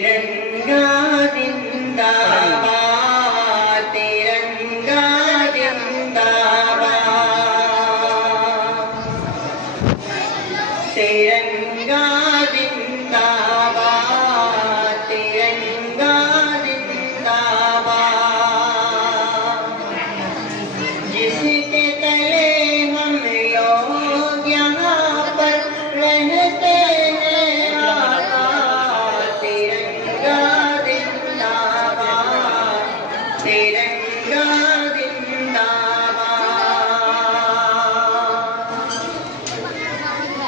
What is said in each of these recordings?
तिरंगा जिंदाबाद, तिरंगा जिंदाबाद, तिरंगा जिंदाबाद, तिरंगा जिंदाबाद। जिसके तले हम लोग यहाँ पर रहते तिरंगा जिंदाबाद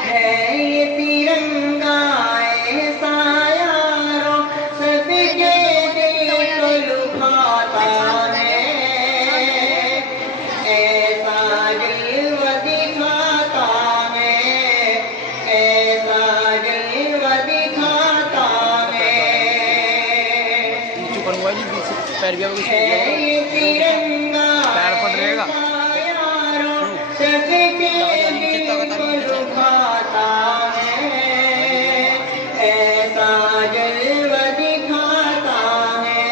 है। ये तिरंगा ऐसा यारो सबके दिल को लुभाता है, ऐसा जलवा दिखाता है, ऐसा जलवा दिखाता है। पैर भी तिरंगा पैर पड़ रहेगा सबके दिल को लुभाता है, ऐसा जलवा दिखाता है,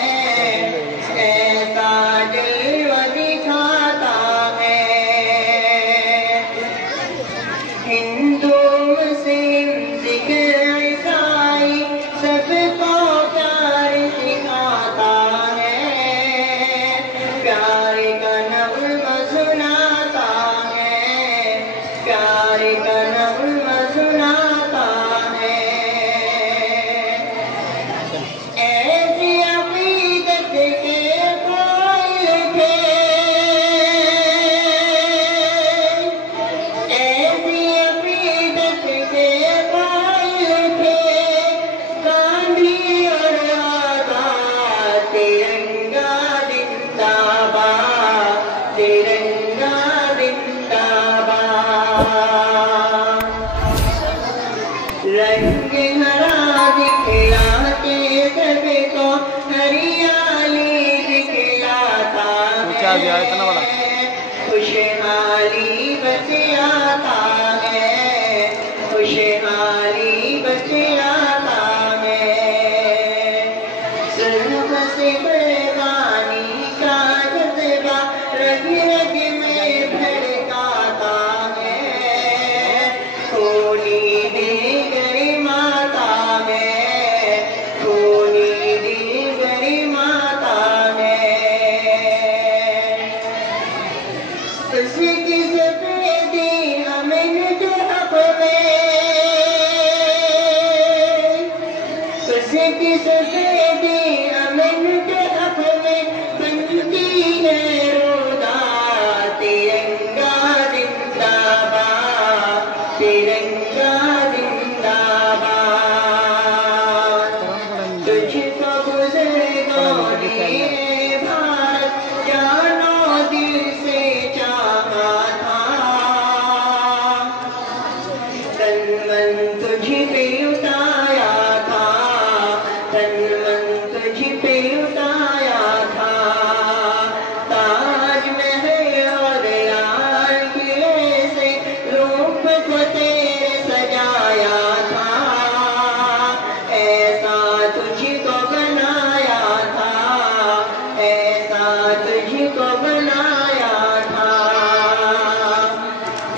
ऐसा जलवा दिखाता है। हिंदू मुस्लिम सिख ईसाई सबको प्यार सिखाता है, प्यार का नग़्मा सुनाता है, प्यार का नग़्मा सुनाता है। ऐसी अक़ीदत के कायल थे, ऐसी अक़ीदत के कायल थे गांधी और आज़ाद। तिरंगा जिंदाबाद, तिरंगा जिंदाबाद। रंग हरा दिखलाते सबको हरियाली दिखलाता क्या गया इतना बड़ा? है, खुशहाली बचाता है, खुशहाली बचाता है। सुल्फ़ से कुर्बानी का जज़्बा रग रग में भड़काता है, खूनी दिल गरिमाता है, खूनी दिल गरिमाता है। उसकी सफ़ेदी अमन के हक़ में, उसकी सफ़ेदी अमन के हक़ में बनती है रोदा। तिरंगा जिंदाबाद, तिरंगा जिंदाबाद। तुझको बुज़ुर्गों ने भारत जानो दिल से चाहा था, तन मन तुझ पे लुटाया था, तन मन तुझ पे लुटाया था। ताजमहल और लाल किले से रूप को तेरे सजाया था, ऐसा तुझको बनाया था, ऐसा तुझको बनाया था।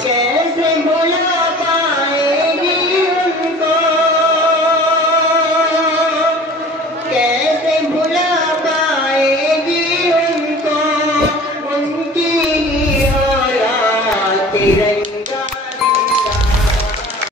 कैसे भुला पाएगी उनको, कैसे भुला पाएगी उनको, उनकी औलाद।